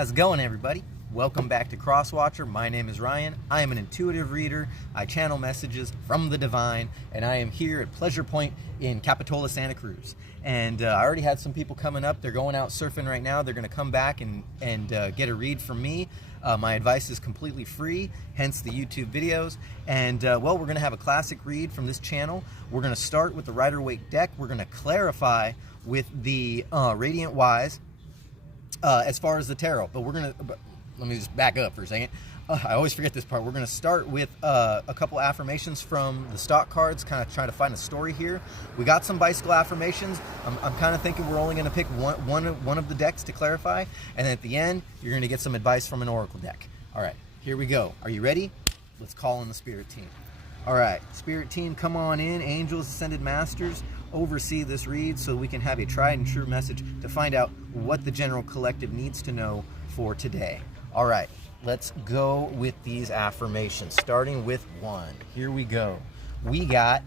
How's it going, everybody? Welcome back to Crosswatcher. My name is Ryan. I am an intuitive reader. I channel messages from the divine, and I am here at Pleasure Point in Capitola, Santa Cruz. And I already had some people coming up. They're going out surfing right now. They're going to come back and get a read from me. My advice is completely free, hence the YouTube videos. And well, we're going to have a classic read from this channel. We're going to start with the Rider-Waite deck. We're going to clarify with the Radiant Wise as far as the tarot. But let me just back up for a second. I always forget this part. We're going to start with a couple affirmations from the stock cards, kind of trying to find a story here. We got some bicycle affirmations. I'm kind of thinking we're only going to pick one of the decks to clarify, and then at the end, you're going to get some advice from an oracle deck. All right, here we go. Are you ready? Let's call in the spirit team. All right, spirit team, come on in. Angels, ascended masters, oversee this read so we can have a tried and true message to find out what the general collective needs to know for today. All right. Let's go with these affirmations, starting with one. Here we go. We got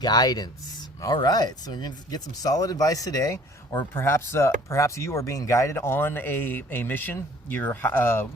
guidance. All right, so we're going to get some solid advice today, or perhaps you are being guided on a mission. You're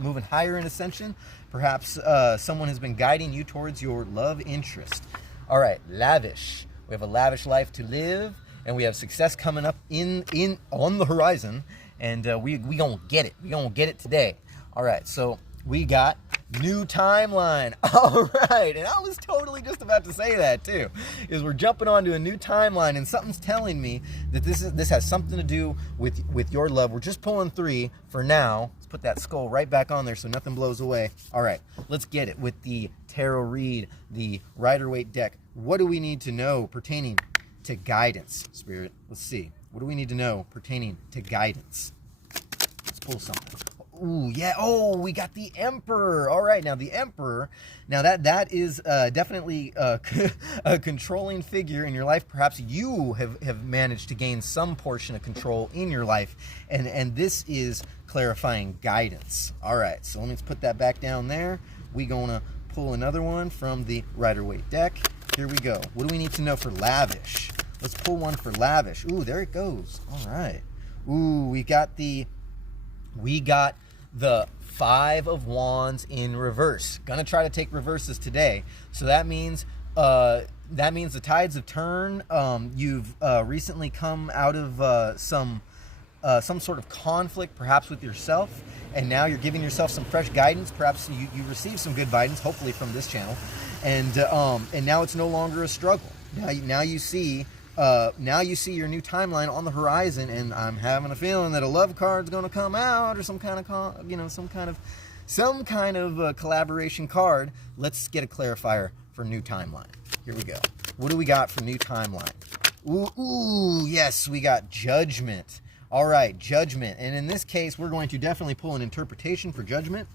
moving higher in ascension. Perhaps someone has been guiding you towards your love interest. All right, lavish. We have a lavish life to live, and we have success coming up on the horizon, and we gonna get it. We gonna get it today. All right, so we got new timeline. All right, and I was totally just about to say that too, is we're jumping onto a new timeline, and something's telling me that this has something to do with your love. We're just pulling three for now. Let's put that skull right back on there so nothing blows away. All right, let's get it with the tarot read, the Rider-Waite deck. What do we need to know pertaining to guidance, Spirit? Let's see. What do we need to know pertaining to guidance? Let's pull something. Ooh, yeah. Oh, we got the Emperor. All right, now the Emperor. Now that is definitely a controlling figure in your life. Perhaps you have managed to gain some portion of control in your life, and this is clarifying guidance. All right, so let me put that back down there. We're gonna pull another one from the Rider-Waite deck. Here we go. What do we need to know for lavish? Let's pull one for lavish. Ooh, there it goes. All right. Ooh, we got the Five of Wands in reverse. Gonna try to take reverses today. So that means the tides have turned. You've recently come out of some sort of conflict, perhaps with yourself, and now you're giving yourself some fresh guidance. Perhaps you received some good guidance, hopefully from this channel, and now it's no longer a struggle. Now you see your new timeline on the horizon, and I'm having a feeling that a love card's going to come out, or some kind of collaboration card. Let's get a clarifier for new timeline. Here we go. What do we got for new timeline? Ooh, yes, we got judgment. All right, judgment. And in this case, we're going to definitely pull an interpretation for judgment.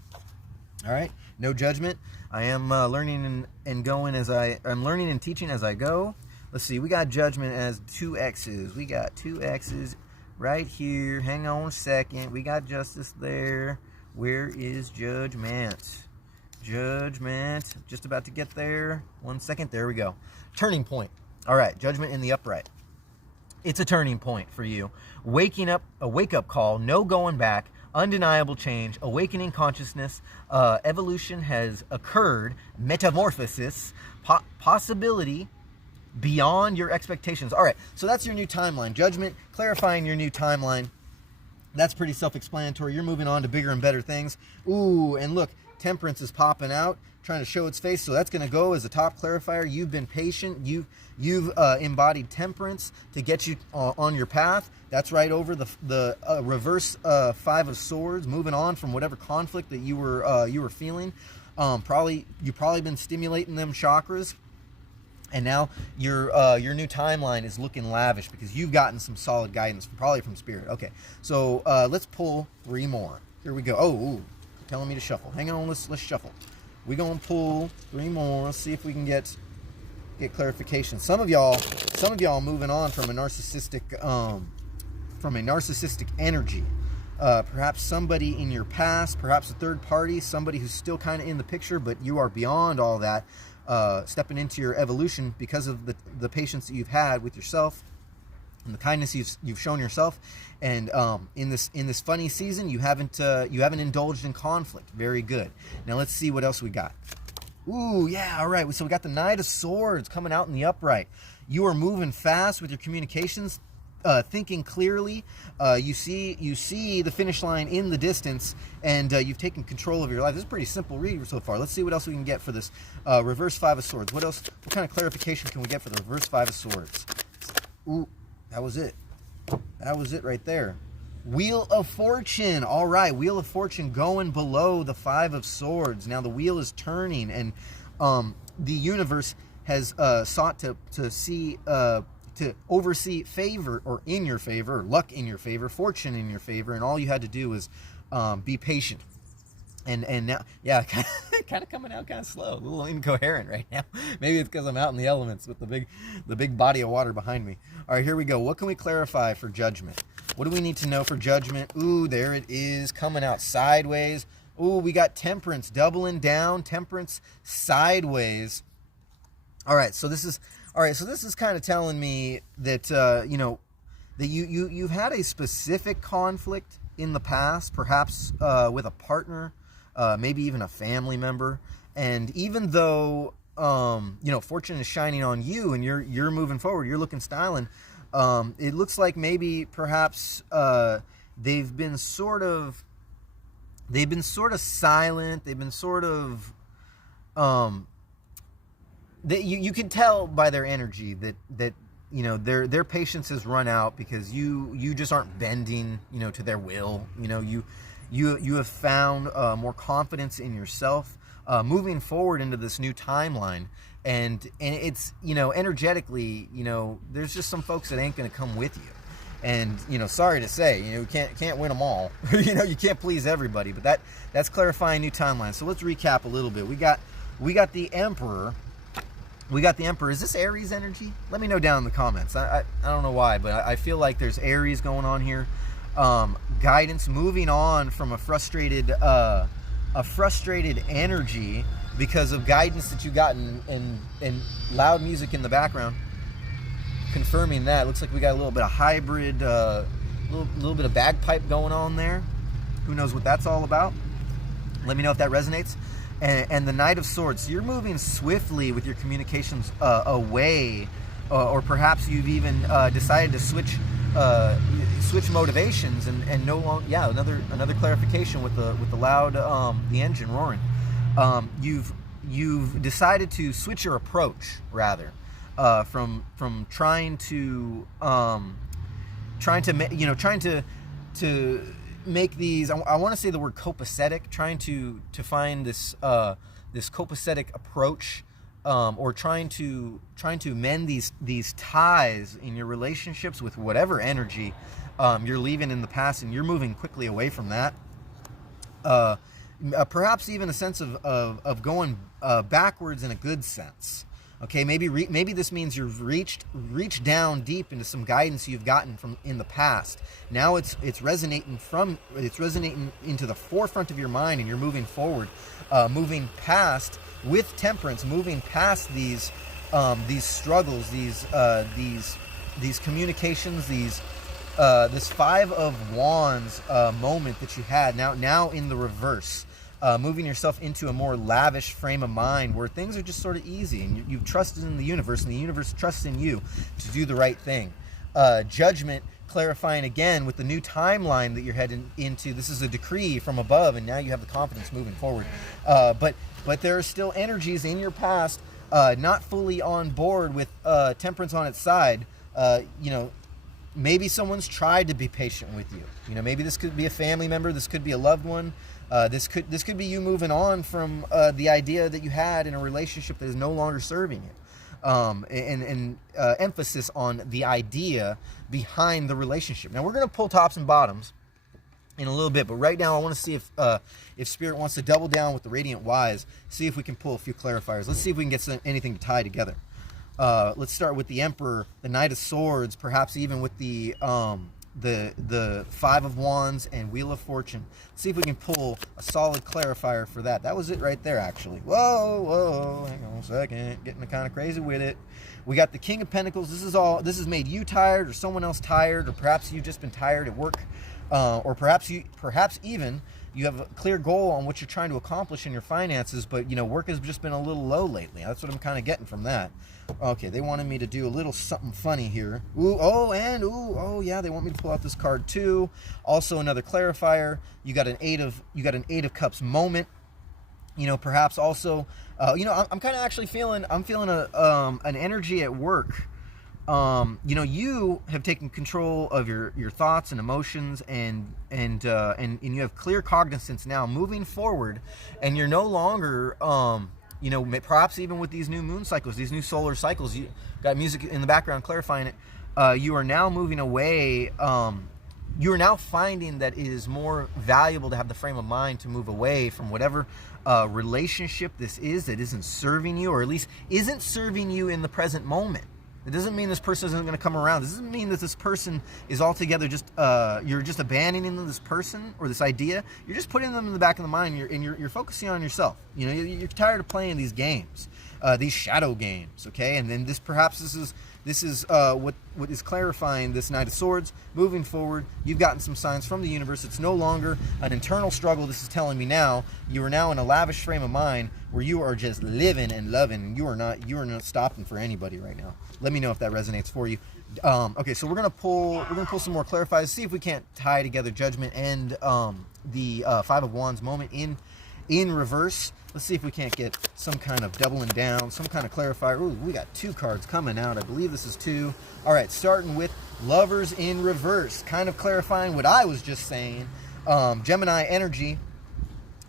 All right, no judgment. I am learning I'm learning and teaching as I go. Let's see, we got judgment as 2 X's. We got 2 X's right here. Hang on a second. We got justice there. Where is judgment? Judgment. Just about to get there. 1 second. There we go. Turning point. All right, judgment in the upright. It's a turning point for you. Waking up, a wake-up call, no going back, undeniable change, awakening consciousness, evolution has occurred, metamorphosis, possibility, beyond your expectations. All right, so that's your new timeline. Judgment, clarifying your new timeline. That's pretty self-explanatory. You're moving on to bigger and better things. Ooh, and look, temperance is popping out, trying to show its face. So that's going to go as a top clarifier. You've been patient. You've embodied temperance to get you on your path. That's right over the reverse 5 of Swords, moving on from whatever conflict that you were feeling. You've probably been stimulating them chakras. And now your new timeline is looking lavish because you've gotten some solid guidance, probably from Spirit. Okay, so let's pull 3 more. Here we go. Oh, ooh, telling me to shuffle. Hang on, let's shuffle. We're gonna pull 3 more. Let's see if we can get clarification. Some of y'all moving on from a narcissistic energy. Perhaps somebody in your past, perhaps a third party, somebody who's still kind of in the picture, but you are beyond all that. Stepping into your evolution because of the patience that you've had with yourself and the kindness you've shown yourself, and in this funny season, you haven't indulged in conflict. Very good. Now let's see what else we got. Ooh, yeah, all right. So we got the Knight of Swords coming out in the upright. You are moving fast with your communications, thinking clearly. You see the finish line in the distance, and you've taken control of your life. This is a pretty simple read so far. Let's see what else we can get for this reverse Five of Swords. What else? What kind of clarification can we get for the reverse Five of Swords? Ooh, that was it. That was it right there. Wheel of Fortune. All right, Wheel of Fortune going below the Five of Swords. Now the wheel is turning, and the universe has sought to oversee favor, or in your favor, or luck in your favor, fortune in your favor, and all you had to do was be patient. And now, yeah, kind of coming out kind of slow, a little incoherent right now. Maybe it's because I'm out in the elements with the big body of water behind me. All right, here we go. What can we clarify for Judgment? What do we need to know for Judgment? Ooh, there it is, coming out sideways. Ooh, we got Temperance doubling down. Temperance sideways. All right, so this is kind of telling me that that you've had a specific conflict in the past, perhaps with a partner, maybe even a family member, and even though fortune is shining on you and you're moving forward, you're looking styling, it looks like maybe perhaps they've been sort of silent. They've been sort of you can tell by their energy that their patience has run out, because you just aren't bending to their will. You have found more confidence in yourself, moving forward into this new timeline, and it's energetically, there's just some folks that ain't going to come with you, and sorry to say, you can't win them all. You can't please everybody, but that's clarifying new timeline. So let's recap a little bit. We got the Emperor. Is this Aries energy? Let me know down in the comments. I don't know why, but I feel like there's Aries going on here. Guidance, moving on from a frustrated energy because of guidance that you got in loud music in the background. Confirming that. Looks like we got a little bit of hybrid, little bit of bagpipe going on there. Who knows what that's all about? Let me know if that resonates. And the Knight of Swords, you're moving swiftly with your communications away, or perhaps you've even decided to switch motivations and no longer. Yeah, another clarification with the loud the engine roaring. You've decided to switch your approach rather from trying to make these, I want to say the word copacetic, trying to find this copacetic approach, or trying to mend these ties in your relationships with whatever energy you're leaving in the past, and you're moving quickly away from that. Perhaps even a sense of going backwards in a good sense. Okay, maybe this means you've reached down deep into some guidance you've gotten from in the past. Now it's resonating into the forefront of your mind, and you're moving forward, moving past with Temperance, moving past these struggles, these communications, this Five of Wands moment that you had. Now in the reverse. Moving yourself into a more lavish frame of mind where things are just sort of easy, and you've trusted in the universe, and the universe trusts in you to do the right thing. Judgment, clarifying again with the new timeline that you're heading into. This is a decree from above, and now you have the confidence moving forward. But there are still energies in your past not fully on board with Temperance on its side. Maybe someone's tried to be patient with you. Maybe this could be a family member. This could be a loved one. This could be you moving on from the idea that you had in a relationship that is no longer serving you, and emphasis on the idea behind the relationship. Now we're going to pull tops and bottoms in a little bit, but right now I want to see if Spirit wants to double down with the Radiant Wise, see if we can pull a few clarifiers. Let's see if we can get anything to tie together. Let's start with the Emperor, the Knight of Swords, perhaps even with the the Five of Wands and Wheel of Fortune. Let's see if we can pull a solid clarifier for that. That was it right there, actually. Whoa, hang on a second. Getting kind of crazy with it. We got the King of Pentacles. This has made you tired, or someone else tired, or perhaps you've just been tired at work, or perhaps even you have a clear goal on what you're trying to accomplish in your finances, but work has just been a little low lately. That's what I'm kind of getting from that. Okay, they wanted me to do a little something funny here. Oh yeah, they want me to pull out this card too. Also another clarifier. You got an Eight of Cups moment. Perhaps also, I'm kind of actually feeling an energy at work. You have taken control of your thoughts and emotions, and you have clear cognizance now moving forward, and you're no longer, perhaps even with these new moon cycles, these new solar cycles, you got music in the background clarifying it. You are now moving away. You are now finding that it is more valuable to have the frame of mind to move away from whatever relationship this is that isn't serving you, or at least isn't serving you in the present moment. It doesn't mean this person isn't going to come around. It doesn't mean that this person is altogether just, you're just abandoning this person or this idea. You're just putting them in the back of the mind, and you're focusing on yourself. You're tired of playing these games, these shadow games, okay? And then this is what is clarifying this Knight of Swords. Moving forward, you've gotten some signs from the universe. It's no longer an internal struggle. This is telling me now you are now in a lavish frame of mind where you are just living and loving, and you are not stopping for anybody right now. Let me know if that resonates for you. Okay, so we're gonna pull some more clarifiers. See if we can't tie together Judgment and the Five of Wands moment in reverse. Let's see if we can't get some kind of doubling down, some kind of clarifier. Ooh, we got 2 cards coming out. I believe this is 2. All right, starting with Lovers in reverse, kind of clarifying what I was just saying. Gemini energy.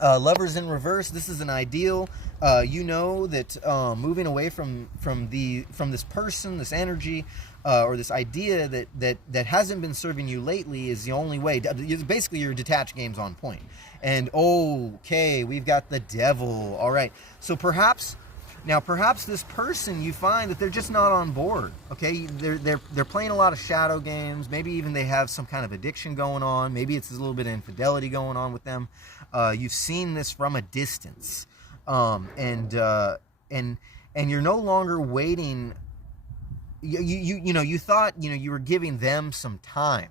Lovers in reverse. This is an ideal. That moving away from this person, this energy, or this idea that hasn't been serving you lately is the only way. Basically, your detached game's on point. And okay, we've got the Devil. All right, so perhaps this person, you find that they're just not on board. Okay, they're playing a lot of shadow games. Maybe even they have some kind of addiction going on. Maybe it's a little bit of infidelity going on with them. You've seen this from a distance, and you're no longer waiting. You thought you were giving them some time,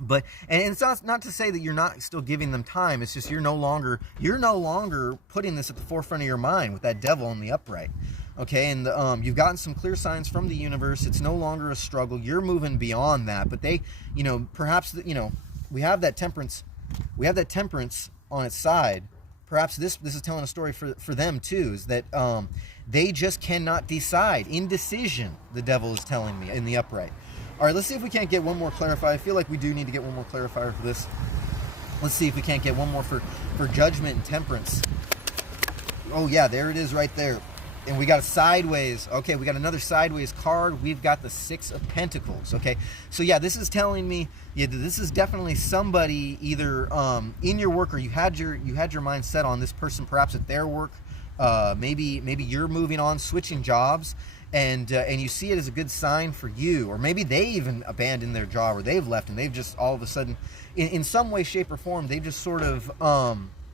but it's not to say that you're not still giving them time. It's just you're no longer putting this at the forefront of your mind with that Devil in the upright. Okay, and you've gotten some clear signs from the universe. It's no longer a struggle. You're moving beyond that. But they, perhaps we have that Temperance. We have that Temperance on its side. Perhaps this is telling a story for them too, is that they just cannot decide. Indecision, the Devil is telling me in the upright. All right, let's see if we can't get one more clarifier. I feel like we do need to get one more clarifier for this. Let's see if we can't get one more for Judgment and Temperance. Oh yeah, there it is right there. And we got a sideways. Okay, we got another sideways card. We've got the Six of Pentacles. Okay, so yeah, this is telling me, this is definitely somebody either in your work, or you had your mind set on this person, perhaps at their work. Maybe you're moving on, switching jobs, and you see it as a good sign for you, or maybe they even abandoned their job, or they've left, and they've just all of a sudden, in some way, shape, or form, they've just sort of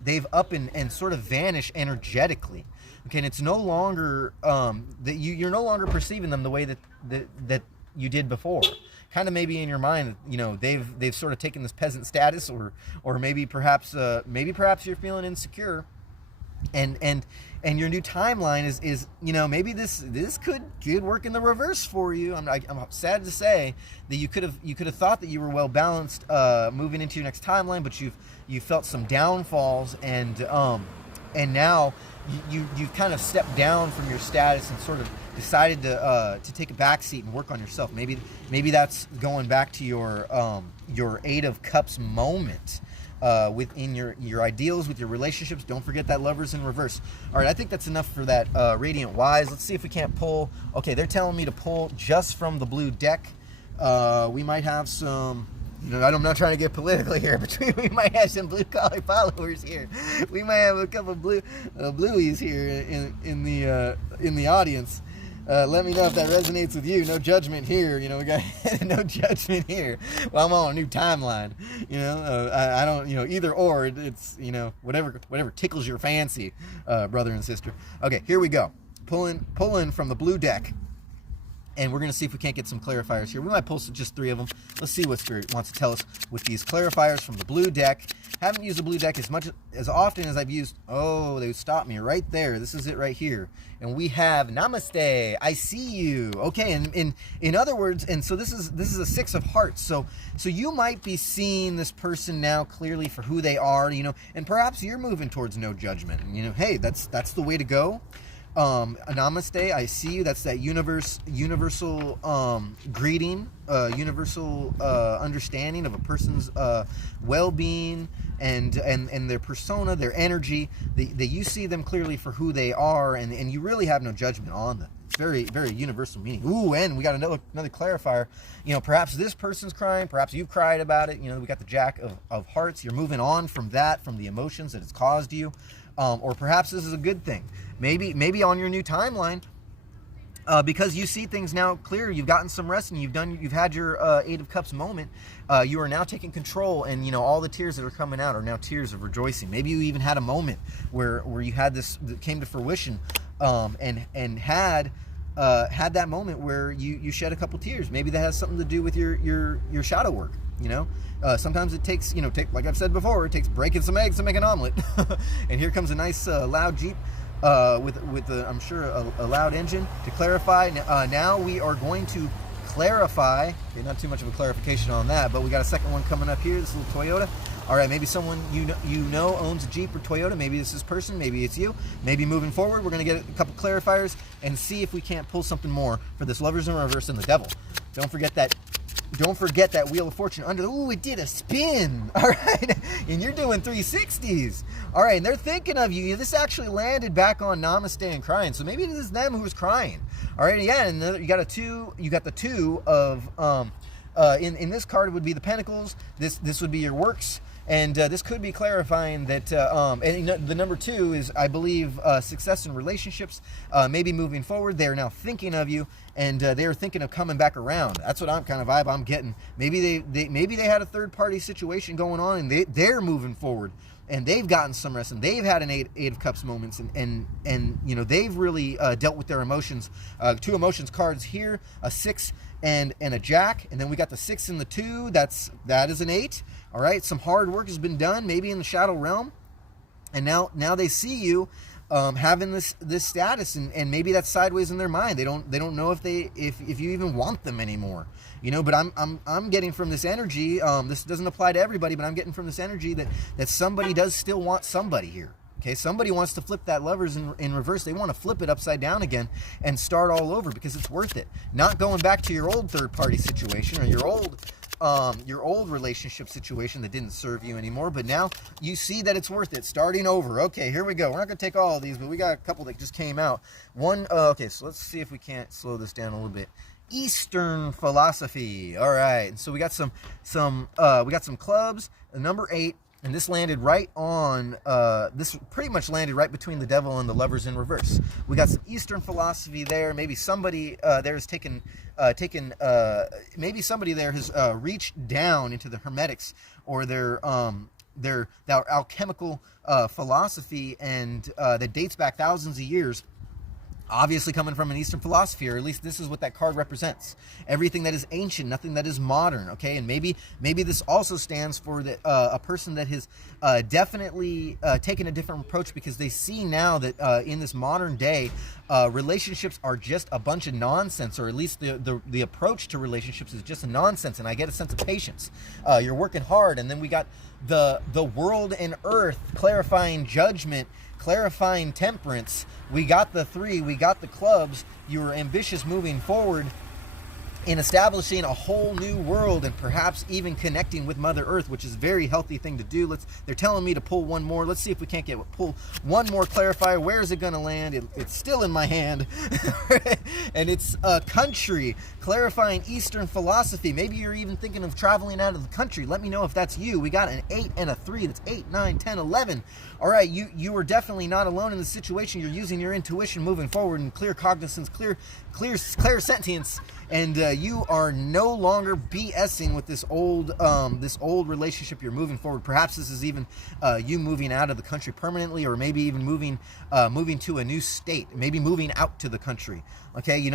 they've up and sort of vanished energetically. Okay, and it's no longer that you're no longer perceiving them the way that you did before. Kind of maybe in your mind, they've sort of taken this peasant status, or maybe perhaps you're feeling insecure, and your new timeline is maybe this could work in the reverse for you. I'm sad to say that you could have thought that you were well balanced moving into your next timeline, but you felt some downfalls, and now you've kind of stepped down from your status and sort of decided to take a back seat and work on yourself. Maybe that's going back to your Eight of Cups moment within your ideals, with your relationships. Don't forget that Lovers in reverse. All right, I think that's enough for that Radiant Wise. Let's see if we can't pull. Okay, they're telling me to pull just from the blue deck. We might have some. I'm not trying to get political here, but we might have some blue collar followers here. We might have a couple blueies here in the audience. Let me know if that resonates with you. No judgment here. You know, we got no judgment here. Well, I'm on a new timeline. You know, I don't. You know, either or. It's, you know, whatever tickles your fancy, brother and sister. Okay, here we go. Pulling from the blue deck. And we're going to see if we can't get some clarifiers here. We might pull just 3 of them. Let's see what Spirit wants to tell us with these clarifiers from the blue deck. Haven't used the blue deck as often as I've used. Oh, they stopped me right there. This is it right here. And we have Namaste. I see you. Okay, and in other words, and so this is a 6 of hearts. So you might be seeing this person now clearly for who they are. You know, and perhaps you're moving towards no judgment. And, you know, hey, that's the way to go. Namaste, I see you. That's that universal greeting, universal understanding of a person's well-being and their persona, their energy. That you see them clearly for who they are, and you really have no judgment on them. It's very, very universal meaning. Ooh, and we got another clarifier. You know, perhaps this person's crying. Perhaps you've cried about it. You know, we got the Jack of Hearts. You're moving on from that, from the emotions that it's caused you. Or perhaps this is a good thing. Maybe on your new timeline, because you see things now clear. You've gotten some rest, and you've had your 8 of Cups moment. You are now taking control, and you know all the tears that are coming out are now tears of rejoicing. Maybe you even had a moment where you had this that came to fruition, and had that moment where you shed a couple tears. Maybe that has something to do with your shadow work. You know, sometimes it takes, like I've said before, it takes breaking some eggs to make an omelet. And here comes a nice loud Jeep with I'm sure a loud engine to clarify. Now we are going to clarify. Okay, not too much of a clarification on that, but we got a second one coming up here. This little Toyota. All right, maybe someone you know owns a Jeep or Toyota. Maybe this is person. Maybe it's you. Maybe moving forward, we're going to get a couple clarifiers and see if we can't pull something more for this Lovers in Reverse and the Devil. Don't forget that Wheel of Fortune under. Ooh, it did a spin. All right, and you're doing 360s. All right, and they're thinking of you. This actually landed back on Namaste and crying. So maybe it is them who's crying. All right, yeah, and you got a 2. You got the 2 of in this card, it would be the Pentacles. This would be your works. And this could be clarifying that, and the number 2 is, I believe, success in relationships, maybe moving forward. They're now thinking of you, and they're thinking of coming back around. That's what vibe I'm getting. Maybe they had a third-party situation going on, and they're moving forward, and they've gotten some rest, and they've had an 8 of Cups moments, and you know, they've really dealt with their emotions. 2 emotions cards here, a 6 and a Jack, and then we got the 6 and the 2. That is an 8. All right, some hard work has been done, maybe in the shadow realm, and now they see you having this status, and maybe that's sideways in their mind. They don't know if you even want them anymore, you know. But I'm getting from this energy. This doesn't apply to everybody, but I'm getting from this energy that somebody does still want somebody here. Okay, somebody wants to flip that Lovers in reverse. They want to flip it upside down again and start all over because it's worth it. Not going back to your old third-party situation or your old relationship situation that didn't serve you anymore, but now you see that it's worth it. Starting over. Okay, here we go. We're not going to take all of these, but we got a couple that just came out. One, okay, so let's see if we can't slow this down a little bit. Eastern philosophy. All right, and so we got some clubs. Number 8. And this landed right on, this pretty much landed right between the Devil and the Lovers in reverse. We got some Eastern philosophy there. Maybe somebody there has maybe somebody there has reached down into the Hermetics or their alchemical philosophy, and that dates back thousands of years. Obviously coming from an Eastern philosophy, or at least this is what that card represents. Everything that is ancient, nothing that is modern, okay? And maybe this also stands for a person that has definitely taken a different approach, because they see now that in this modern day, relationships are just a bunch of nonsense, or at least the approach to relationships is just a nonsense, and I get a sense of patience. You're working hard, and then we got the world and earth, clarifying judgment, clarifying temperance. We got the 3, we got the clubs. You were ambitious moving forward, in establishing a whole new world and perhaps even connecting with Mother Earth, which is a very healthy thing to do. They're telling me to pull one more. Let's see if we can't pull one more clarifier. Where is it going to land? It's still in my hand. And it's a country, clarifying Eastern philosophy. Maybe you're even thinking of traveling out of the country. Let me know if that's you. We got an 8 and a 3. That's 8, 9, 10, 11. All right, you are definitely not alone in the situation. You're using your intuition moving forward and clear cognizance, clear sentience. And you are no longer BSing with this old relationship. You're moving forward. Perhaps this is even you moving out of the country permanently, or maybe even moving to a new state. Maybe moving out to the country. Okay,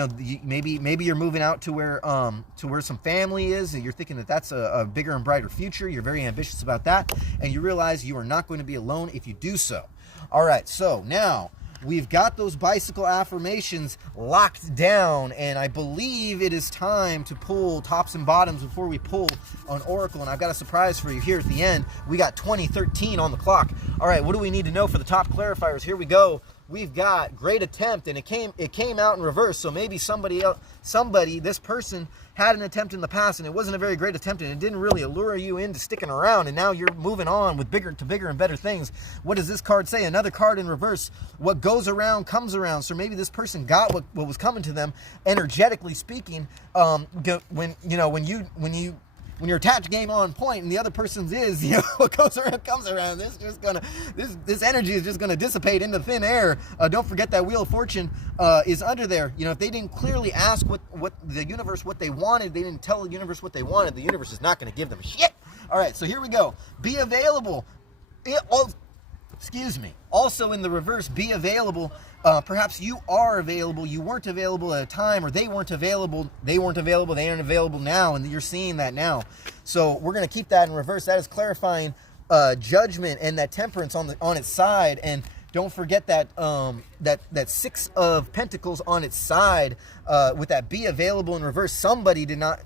maybe you're moving out to where some family is, and you're thinking that that's a bigger and brighter future. You're very ambitious about that, and you realize you are not going to be alone if you do so. All right, so now we've got those bicycle affirmations locked down, and I believe it is time to pull tops and bottoms before we pull on Oracle. And I've got a surprise for you here at the end. We got 2013 on the clock. All right, what do we need to know for the top clarifiers? Here we go. We've got great attempt, and it came out in reverse. So maybe this person had an attempt in the past, and it wasn't a very great attempt, and it didn't really allure you into sticking around, and now you're moving on with bigger and better things. What does this card say? Another card in reverse. What goes around comes around. So maybe this person got what was coming to them, energetically speaking. When your attached game on point and the other person's is, what goes around comes around. This energy is just gonna dissipate into thin air. Don't forget that Wheel of Fortune is under there. If they didn't clearly ask what the universe what they wanted, they didn't tell the universe what they wanted, the universe is not gonna give them shit. All right, so here we go. Be available. Also in the reverse, be available. Perhaps you are available. You weren't available at a time, or they weren't available. They aren't available now, and you're seeing that now. So we're going to keep that in reverse. That is clarifying judgment and that temperance on its side. And don't forget that that 6 of Pentacles on its side with that be available in reverse. Somebody did not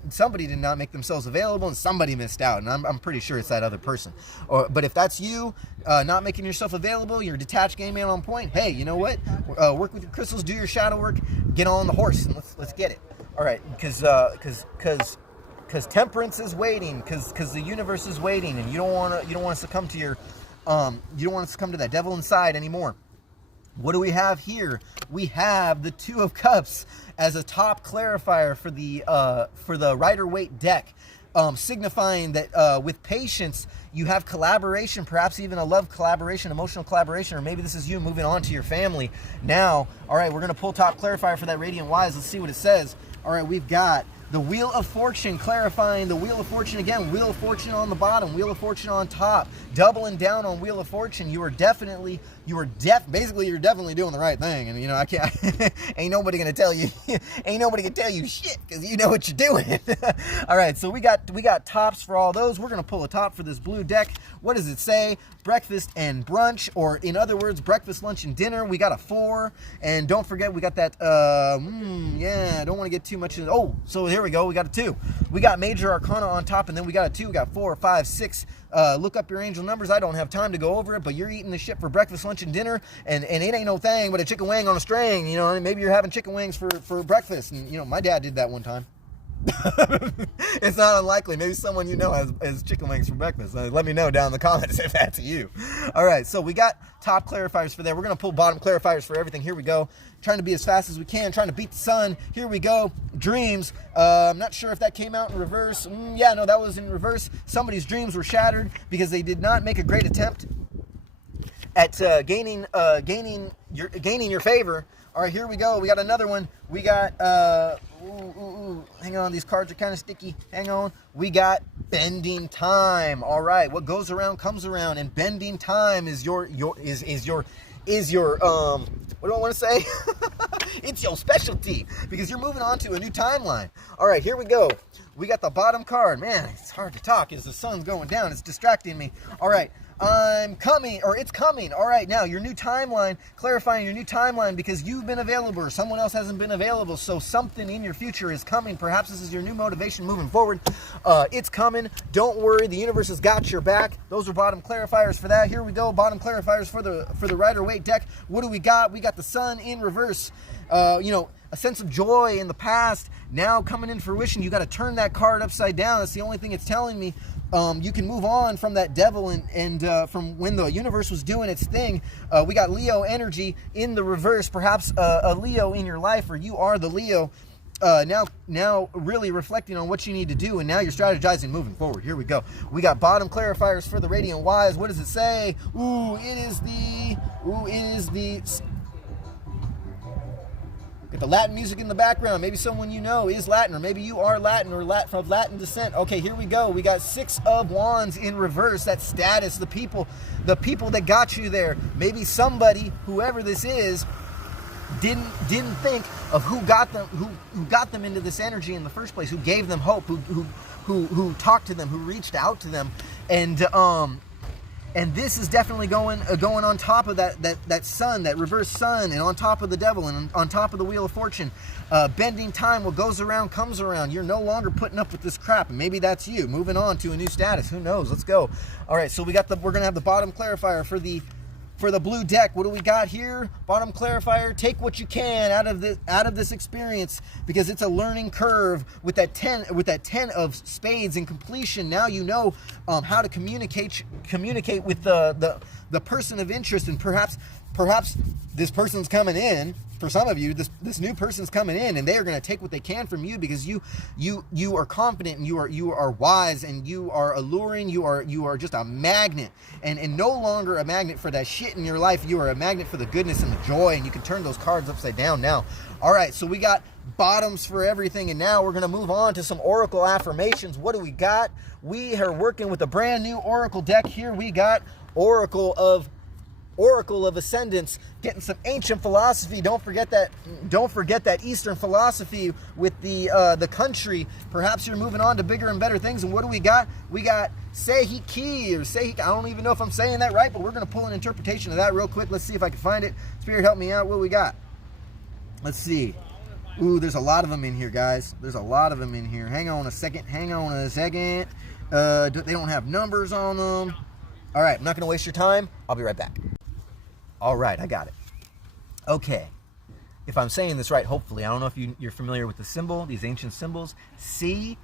make themselves available, and somebody missed out. And I'm pretty sure it's that other person. But if that's you, not making yourself available, you're a detached game man on point. Hey, you know what? Work with your crystals, do your shadow work, get on the horse, and let's get it. All right, because temperance is waiting, because the universe is waiting, and you don't want to succumb to your you don't want to succumb to that devil inside anymore. What do we have here? We have the 2 of Cups as a top clarifier for the Rider-Waite deck, signifying that with patience you have collaboration, perhaps even a love collaboration, emotional collaboration, or maybe this is you moving on to your family now. All right, we're going to pull top clarifier for that Radiant Wise. Let's see what it says. All right, we've got the Wheel of Fortune, clarifying the Wheel of Fortune again. Wheel of Fortune on the bottom, Wheel of Fortune on top. Doubling down on Wheel of Fortune. Basically you're definitely doing the right thing. And I can't, ain't nobody gonna tell you, shit, because you know what you're doing. All right, so we got tops for all those. We're gonna pull a top for this blue deck. What does it say? Breakfast and brunch, or in other words, breakfast, lunch, and dinner. We got a 4, and don't forget we got that. I don't want to get too much. So here we go. We got a 2. We got Major Arcana on top, and then we got a 2. We got 4, 5, 6. Look up your angel numbers. I don't have time to go over it, but you're eating the shit for breakfast, lunch, and dinner, and it ain't no thing but a chicken wing on a string. Maybe you're having chicken wings for breakfast, and my dad did that one time. It's not unlikely. Maybe someone has chicken wings for breakfast. Let me know down in the comments if that's you. All right, so we got top clarifiers for that. We're going to pull bottom clarifiers for everything. Here we go. Trying to be as fast as we can, trying to beat the sun. Here we go. Dreams. I'm not sure if that came out in reverse. No, that was in reverse. Somebody's dreams were shattered because they did not make a great attempt at gaining your favor. All right, here we go. We got another one. We got, hang on. These cards are kind of sticky. Hang on. We got bending time. All right. What goes around comes around, and bending time is your what do I want to say? It's your specialty, because you're moving on to a new timeline. All right, here we go. We got the bottom card. Man, it's hard to talk as the sun's going down. It's distracting me. All right. It's coming. All right, now your new timeline, clarifying your new timeline, because you've been available or someone else hasn't been available. So something in your future is coming. Perhaps this is your new motivation moving forward. It's coming. Don't worry. The universe has got your back. Those are bottom clarifiers for that. Here we go. Bottom clarifiers for the Rider-Waite deck. What do we got? We got the sun in reverse. a sense of joy in the past now coming in fruition. You got to turn that card upside down. That's the only thing it's telling me. You can move on from that devil and from when the universe was doing its thing. We got Leo energy in the reverse, perhaps a Leo in your life, or you are the Leo. Now really reflecting on what you need to do, and now you're strategizing moving forward. Here we go. We got bottom clarifiers for the Radiant Wise. What does it say? It is the get the Latin music in the background. Maybe someone you know is Latin, or maybe you are Latin or of Latin descent. Okay, here we go. We got 6 of Wands in reverse. That status, the people that got you there. Maybe somebody, whoever this is, didn't think of who got them into this energy in the first place, who gave them hope, who talked to them, who reached out to them, and this is definitely going on top of that sun, that reverse sun, and on top of the devil, and on top of the Wheel of Fortune. Bending time, what goes around comes around. You're no longer putting up with this crap, and maybe that's you moving on to a new status. Who knows? Let's go. All right, so we're gonna have the bottom clarifier for the blue deck. What do we got here? Bottom clarifier: take what you can out of this experience, because it's a learning curve. With that 10 of spades in completion, now you know how to communicate with the person of interest, and perhaps this person's coming in. For some of you, this new person's coming in, and they are going to take what they can from you, because you are confident, and you are wise, and you are alluring. You are just a magnet, and no longer a magnet for that shit in your life. You are a magnet for the goodness and the joy, and you can turn those cards upside down now. All right, so we got bottoms for everything, and now we're going to move on to some oracle affirmations. What do we got? We are working with a brand new oracle deck here. We got Oracle of Ascendance, getting some ancient philosophy. Don't forget that Eastern philosophy with the country. Perhaps you're moving on to bigger and better things. And what do we got? We got Sehi Ki, or Sehi. I don't even know if I'm saying that right, but we're going to pull an interpretation of that real quick. Let's see if I can find it. Spirit, help me out. What do we got? Let's see. There's a lot of them in here, guys. There's a lot of them in here. Hang on a second. They don't have numbers on them. All right, I'm not going to waste your time. I'll be right back. All right, I got it. Okay, if I'm saying this right, hopefully. I don't know if you're familiar with the symbol, these ancient symbols. Sehi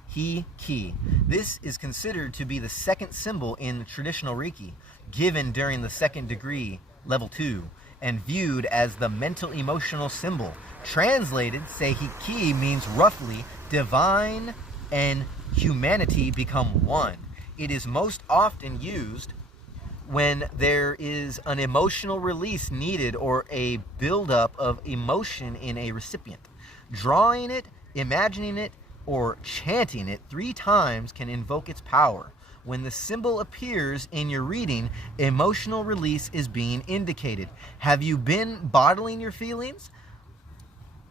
Ki. This is considered to be the second symbol in traditional Reiki, given during the second degree, level 2, and viewed as the mental emotional symbol. Translated, Sehi Ki means roughly divine and humanity become one. It is most often used when there is an emotional release needed, or a buildup of emotion in a recipient. Drawing it, imagining it, or chanting it 3 times can invoke its power. When the symbol appears in your reading, emotional release is being indicated. Have you been bottling your feelings?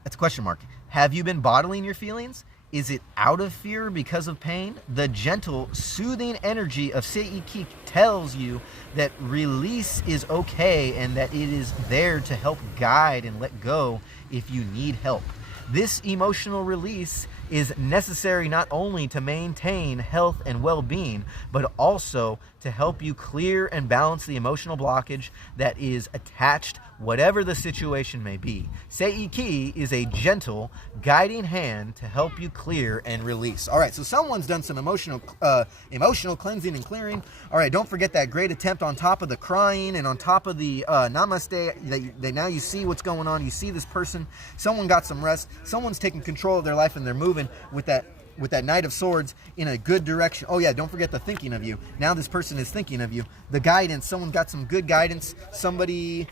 That's a question mark. Have you been bottling your feelings? Is it out of fear because of pain? The gentle, soothing energy of Sehi Ki tells you that release is okay, and that it is there to help guide and let go if you need help. This emotional release is necessary not only to maintain health and well-being, but also to help you clear and balance the emotional blockage that is attached, whatever the situation may be. Sehi Ki is a gentle, guiding hand to help you clear and release. All right, so someone's done some emotional cleansing and clearing. All right, don't forget that great attempt on top of the crying and on top of the namaste. That now you see what's going on. You see this person. Someone got some rest. Someone's taking control of their life, and they're moving with that Knight of Swords in a good direction. Oh yeah, don't forget the thinking of you. Now this person is thinking of you. The guidance, someone got some good guidance. Somebody's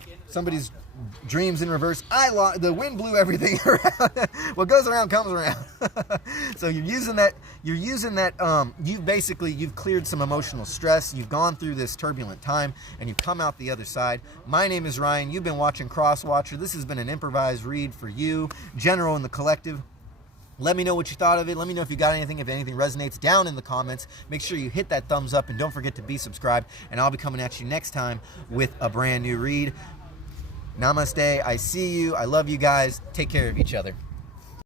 dreams in reverse. The wind blew everything around. What goes around comes around. So you've cleared some emotional stress. You've gone through this turbulent time, and you've come out the other side. My name is Ryan. You've been watching Crosswatcher. This has been an improvised read for you, general and the collective. Let me know what you thought of it. Let me know if you got anything, if anything resonates, down in the comments. Make sure you hit that thumbs up, and don't forget to be subscribed. And I'll be coming at you next time with a brand new read. Namaste. I see you. I love you guys. Take care of each other.